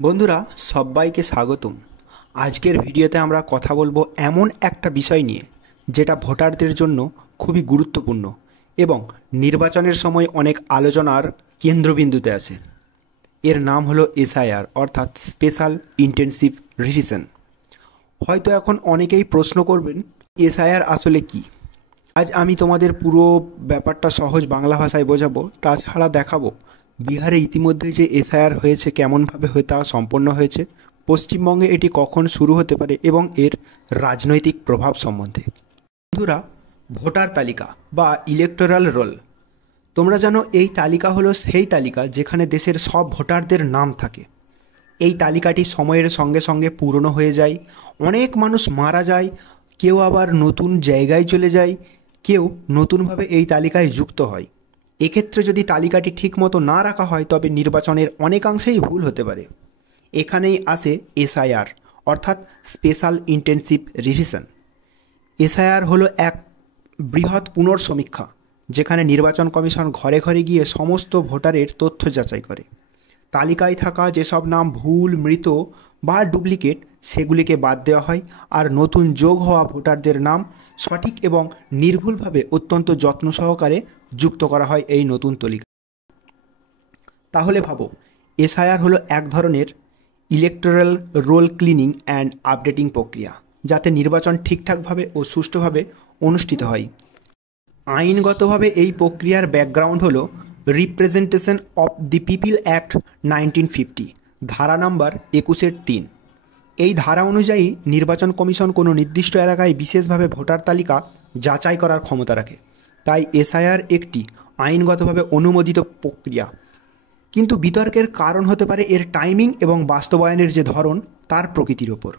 বন্ধুরা, সবাইকে স্বাগতম। আজকের ভিডিওতে আমরা কথা বলবো এমন একটা বিষয় নিয়ে যেটা ভোটারদের জন্য খুবই গুরুত্বপূর্ণ এবং নির্বাচনের সময় অনেক আলোচনার কেন্দ্রবিন্দুতে আছে। এর নাম হলো এসআইআর, অর্থাৎ স্পেশাল ইন্টেনসিভ রিভিশন। হয়তো এখন অনেকেই প্রশ্ন করবেন, এসআইআর আসলে কি। আজ আমি তোমাদের পুরো ব্যাপারটা সহজ বাংলা ভাষায় বোঝাবো, তাছাড়া দেখাবো বিহারে ইতিমধ্যে যে এসআইআর হয়েছে কেমনভাবে তা সম্পন্ন হয়েছে, পশ্চিমবঙ্গে এটি কখন শুরু হতে পারে এবং এর রাজনৈতিক প্রভাব সম্বন্ধে। বন্ধুরা, ভোটার তালিকা বা ইলেকটোরাল রোল, তোমরা জানো এই তালিকা হলো সেই তালিকা যেখানে দেশের সব ভোটারদের নাম থাকে। এই তালিকাটি সময়ের সঙ্গে সঙ্গে পুরনো হয়ে যায়, অনেক মানুষ মারা যায়, কেউ আবার নতুন জায়গায় চলে যায়, কেউ নতুনভাবে এই তালিকায় যুক্ত হয়। এক্ষেত্রে যদি তালিকাটি ঠিকমতো না রাখা হয় তবে নির্বাচনের অনেকাংশেই ভুল হতে পারে। এখানেই আসে এসআইআর, অর্থাৎ স্পেশাল ইন্টেনসিভ রিভিশন। এসআইআর হলো এক বৃহৎ পুনর্সমীক্ষা যেখানে নির্বাচন কমিশন ঘরে ঘরে গিয়ে সমস্ত ভোটারের তথ্য যাচাই করে। তালিকায় থাকা যেসব নাম ভুল, মৃত বা ডুপ্লিকেট সেগুলিকে বাদ দেওয়া হয়, আর নতুন যোগ হওয়া ভোটারদের নাম সঠিক এবং নির্ভুলভাবে অত্যন্ত যত্ন সহকারে যুক্ত করা হয় এই নতুন তালিকা। তাহলে ভাবো, এসআইআর হলো এক ধরনের electoral role cleaning and updating প্রক্রিয়া, যাতে নির্বাচন ঠিকঠাকভাবে ও সুষ্ঠুভাবে অনুষ্ঠিত হয়। আইনগতভাবে এই প্রক্রিয়ার ব্যাকগ্রাউন্ড হলো representation of the people act 1950, ধারা নাম্বার 21(3). এই ধারা অনুযায়ী নির্বাচন কমিশন কোনো নির্দিষ্ট এলাকায় বিশেষভাবে ভোটার তালিকা যাচাই করার ক্ষমতা রাখে। তাই এসআইআর একটি আইনগতভাবে অনুমোদিত প্রক্রিয়া, কিন্তু বিতর্কের কারণ হতে পারে এর টাইমিং এবং বাস্তবায়নের যে ধরন তার প্রকৃতির ওপর।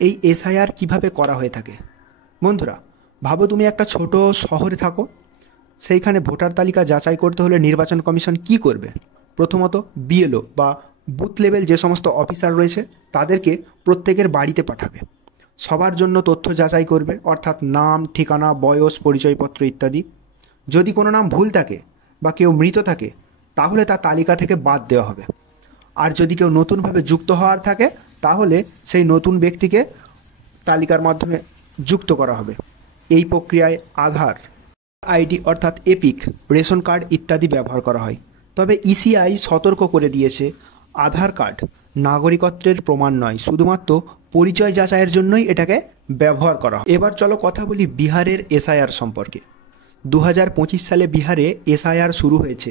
এই এসআইআর কিভাবে করা হয়ে থাকে? বন্ধুরা, ভাবো তুমি একটা ছোট শহরে থাকো, সেইখানে ভোটার তালিকা যাচাই করতে হলে নির্বাচন কমিশন কি করবে? প্রথমত বিএলও বা বুথ লেভেল যে সমস্ত অফিসার রয়েছে তাদেরকে প্রত্যেকের বাড়িতে পাঠাবে, সবার জন্য তথ্য যাচাই করবে, অর্থাৎ নাম, ঠিকানা, বয়স, পরিচয়পত্র ইত্যাদি। যদি কোনো নাম ভুল থাকে বা কেউ মৃত থাকে তাহলে তা তালিকা থেকে বাদ দেওয়া হবে। আর যদি কেউ নতুনভাবে যুক্ত হওয়ার থাকে তাহলে সেই নতুন ব্যক্তিকে তালিকার মাধ্যমে যুক্ত করা হবে। এই প্রক্রিয়ায় আধার, আইডি অর্থাৎ এপিক, রেশন কার্ড ইত্যাদি ব্যবহার করা হয়। তবে ইসিআই সতর্ক করে দিয়েছে, আধার কার্ড নাগরিকত্বের প্রমাণ নয়, শুধুমাত্র পরিচয় যাচাইয়ের জন্যই এটাকে ব্যবহার করা হয়। এবার চলো কথা বলি বিহারের এসআইআর সম্পর্কে। 2025 সালে বিহারে এসআইআর শুরু হয়েছে।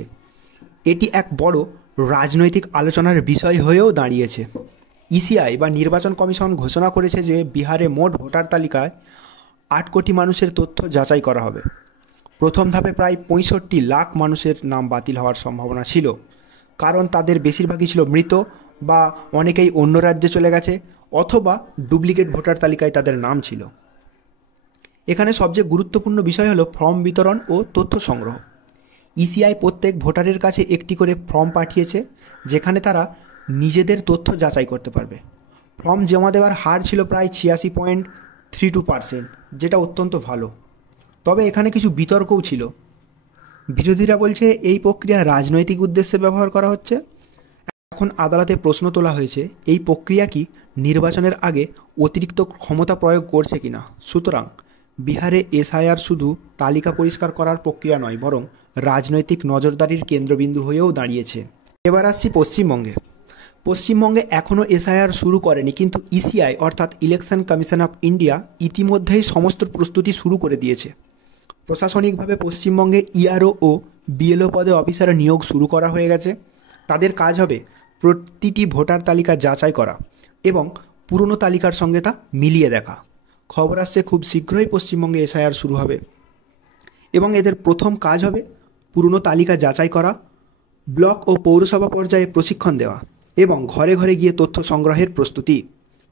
এটি এক বড় রাজনৈতিক আলোচনার বিষয় হয়েও দাঁড়িয়েছে। ইসিআই বা নির্বাচন কমিশন ঘোষণা করেছে যে বিহারে মোট ভোটার তালিকায় 8 কোটি মানুষের তথ্য যাচাই করা হবে। প্রথম ধাপে প্রায় 65 লাখ মানুষের নাম বাতিল হওয়ার সম্ভাবনা ছিল, কারণ তাদের বেশিরভাগই ছিল মৃত বা অনেকেই অন্য রাজ্যে চলে গেছে অথবা ডুপ্লিকেট ভোটার তালিকায় তাদের নাম ছিল। এখানে সবচেয়ে গুরুত্বপূর্ণ বিষয় হলো ফর্ম বিতরণ ও তথ্য সংগ্রহ। ইসিআই প্রত্যেক ভোটারের কাছে একটি করে ফর্ম পাঠিয়েছে যেখানে তারা নিজেদের তথ্য যাচাই করতে পারবে। ফর্ম জমা দেওয়ার হার ছিল প্রায় 86.32%, যেটা অত্যন্ত ভালো। তবে এখানে কিছু বিতর্কও ছিল। বিরোধীরা বলছে এই প্রক্রিয়া রাজনৈতিক উদ্দেশ্যে ব্যবহার করা হচ্ছে। এখন আদালতে প্রশ্ন তোলা হয়েছে, এই প্রক্রিয়া কি নির্বাচনের আগে অতিরিক্ত ক্ষমতা প্রয়োগ করছে কিনা। সুতরাং বিহারে এসআইআর শুধু তালিকা পরিষ্কার করার প্রক্রিয়া নয়, বরং রাজনৈতিক নজরদারির কেন্দ্রবিন্দু হয়েও দাঁড়িয়েছে। এবার আসছি পশ্চিমবঙ্গে। পশ্চিমবঙ্গে এখনও এসআইআর শুরু করেনি, কিন্তু ইসিআই অর্থাৎ ইলেকশন কমিশন অফ ইন্ডিয়া ইতিমধ্যেই সমস্ত প্রস্তুতি শুরু করে দিয়েছে। প্রশাসনিকভাবে পশ্চিমবঙ্গে ইআরও ও বিএলও পদে অফিসার নিয়োগ শুরু করা হয়ে গেছে। তাদের কাজ হবে প্রতিটি ভোটার তালিকা যাচাই করা এবং পুরনো তালিকার সঙ্গে তা মিলিয়ে দেখা। খবর আসছে খুব শীঘ্রই পশ্চিমবঙ্গে এসআইআর শুরু হবে এবং এদের প্রথম কাজ হবে পুরনো তালিকা যাচাই করা, ব্লক ও পৌরসভা পর্যায়ে প্রশিক্ষণ দেওয়া এবং ঘরে ঘরে গিয়ে তথ্য সংগ্রহের প্রস্তুতি।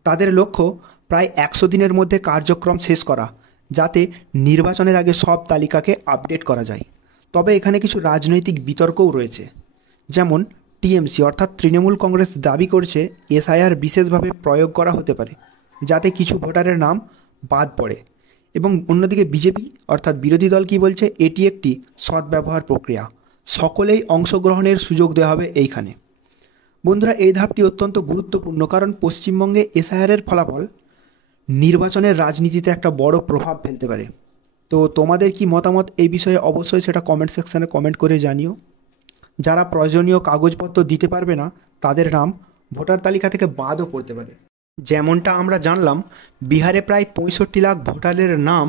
তাদের লক্ষ্য প্রায় 100 দিনের মধ্যে কার্যক্রম শেষ করা, যাতে নির্বাচনের আগে সব তালিকাকে আপডেট করা যায়। তবে এখানে কিছু রাজনৈতিক বিতর্কও রয়েছে, যেমন টিএমসি অর্থাৎ তৃণমূল কংগ্রেস দাবি করছে এসআইআর বিশেষভাবে প্রয়োগ করা হতে পারে যাতে কিছু ভোটারের নাম বাদ পড়ে, এবং অন্যদিকে বিজেপি অর্থাৎ বিরোধী দল কি বলছে, এটি একটি সদ্ব্যবহার প্রক্রিয়া, সকলেই অংশগ্রহণের সুযোগ দেওয়া হবে এইখানে। বন্ধুরা, এই ধাপটি অত্যন্ত গুরুত্বপূর্ণ, কারণ পশ্চিমবঙ্গে এসআইআরের ফলাফল নির্বাচনের রাজনীতিতে একটা বড় প্রভাব ফেলতে পারে। তো তোমাদের কি মতামত এই বিষয়ে অবশ্যই সেটা কমেন্ট সেকশানে কমেন্ট করে জানিও। যারা প্রয়োজনীয় কাগজপত্র দিতে পারবে না তাদের নাম ভোটার তালিকা থেকে বাদও পড়তে পারে। যেমনটা আমরা জানলাম, বিহারে প্রায় 65 লাখ ভোটারের নাম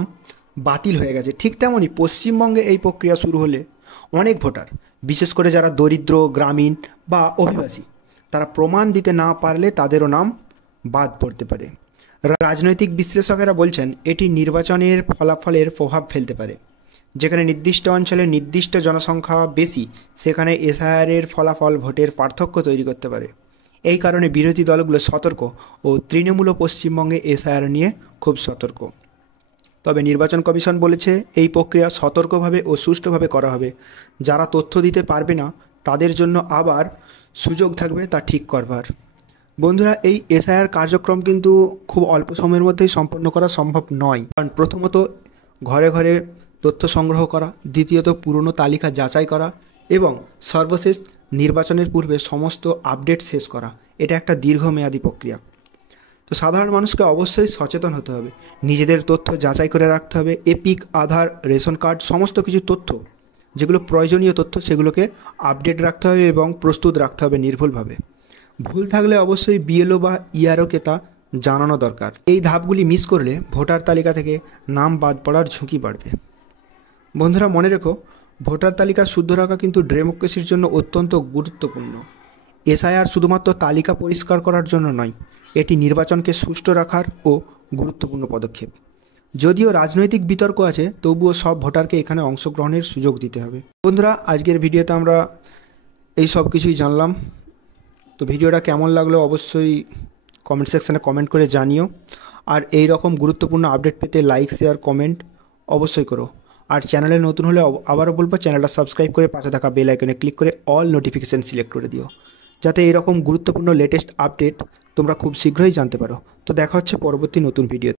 বাতিল হয়ে গেছে। ঠিক তেমনই পশ্চিমবঙ্গে এই প্রক্রিয়া শুরু হলে অনেক ভোটার, বিশেষ করে যারা দরিদ্র, গ্রামীণ বা অভিবাসী, তারা প্রমাণ দিতে না পারলে তাদেরও নাম বাদ পড়তে পারে। রাজনৈতিক বিশ্লেষকেরা বলছেন এটি নির্বাচনের ফলাফলের প্রভাব ফেলতে পারে। যেখানে নির্দিষ্ট অঞ্চলে নির্দিষ্ট জনসংখ্যা বেশি, সেখানে এসআইআরের ফলাফল ভোটের পার্থক্য তৈরি করতে পারে। এই কারণে বিরোধী দলগুলো সতর্ক ও তৃণমূলও পশ্চিমবঙ্গে এসআইআর নিয়ে খুব সতর্ক। তবে নির্বাচন কমিশন বলেছে এই প্রক্রিয়া সতর্কভাবে ও সুষ্ঠুভাবে করা হবে। যারা তথ্য দিতে পারবে না তাদের জন্য আবার সুযোগ থাকবে তা ঠিক করবার। বন্ধুরা, এই এসআইআর কার্যক্রম কিন্তু খুব অল্প সময়ের মধ্যেই সম্পন্ন করা সম্ভব নয়। কারণ প্রথমত ঘরে ঘরে তথ্য সংগ্রহ করা, দ্বিতীয়ত পুরনো তালিকা যাচাই করা এবং সর্বশেষ নির্বাচনের পূর্বে সমস্ত আপডেট শেষ করা। এটা একটা দীর্ঘমেয়াদী প্রক্রিয়া। তো সাধারণ মানুষকে অবশ্যই সচেতন হতে হবে, নিজেদের তথ্য যাচাই করে রাখতে হবে। এপিক, আধার, রেশন কার্ড, সমস্ত কিছু তথ্য যেগুলো প্রয়োজনীয় তথ্য সেগুলোকে আপডেট রাখতে হবে এবং প্রস্তুত রাখতে হবে নির্ভুলভাবে। ভুল থাকলে অবশ্যই বিএলও বা ইআরওকে তা জানানো দরকার। এই ধাপগুলি মিস করলে ভোটার তালিকা থেকে নাম বাদ পড়ার ঝুঁকি বাড়বে। বন্ধুরা, মনে রেখো, ভোটার তালিকা শুদ্ধ রাখা কিন্তু ডেমোক্রেসির জন্য অত্যন্ত গুরুত্বপূর্ণ। এসআইআর শুধুমাত্র তালিকা পরিষ্কার করার জন্য নয়, এটি নির্বাচনকে সুষ্ঠু রাখার ও গুরুত্বপূর্ণ পদক্ষেপ। যদিও রাজনৈতিক বিতর্ক আছে, তবুও সব ভোটারকে এখানে অংশগ্রহণের সুযোগ দিতে হবে। বন্ধুরা, আজকের ভিডিওতে আমরা এই সব কিছুই জানলাম। তো ভিডিওটা কেমন লাগলো অবশ্যই কমেন্ট সেকশানে কমেন্ট করে জানিও। আর এই রকম গুরুত্বপূর্ণ আপডেট পেতে লাইক, শেয়ার, কমেন্ট অবশ্যই করো। আর চ্যানেলে নতুন হলে আবারও বলবো, চ্যানেলটা সাবস্ক্রাইব করে পাশে থাকা বেল আইকনে ক্লিক করে অল নোটিফিকেশান সিলেক্ট করে দিও, যাতে এরকম গুরুত্বপূর্ণ লেটেস্ট আপডেট তোমরা খুব শীঘ্রই জানতে পারো। তো দেখা হচ্ছে পরবর্তী নতুন ভিডিও।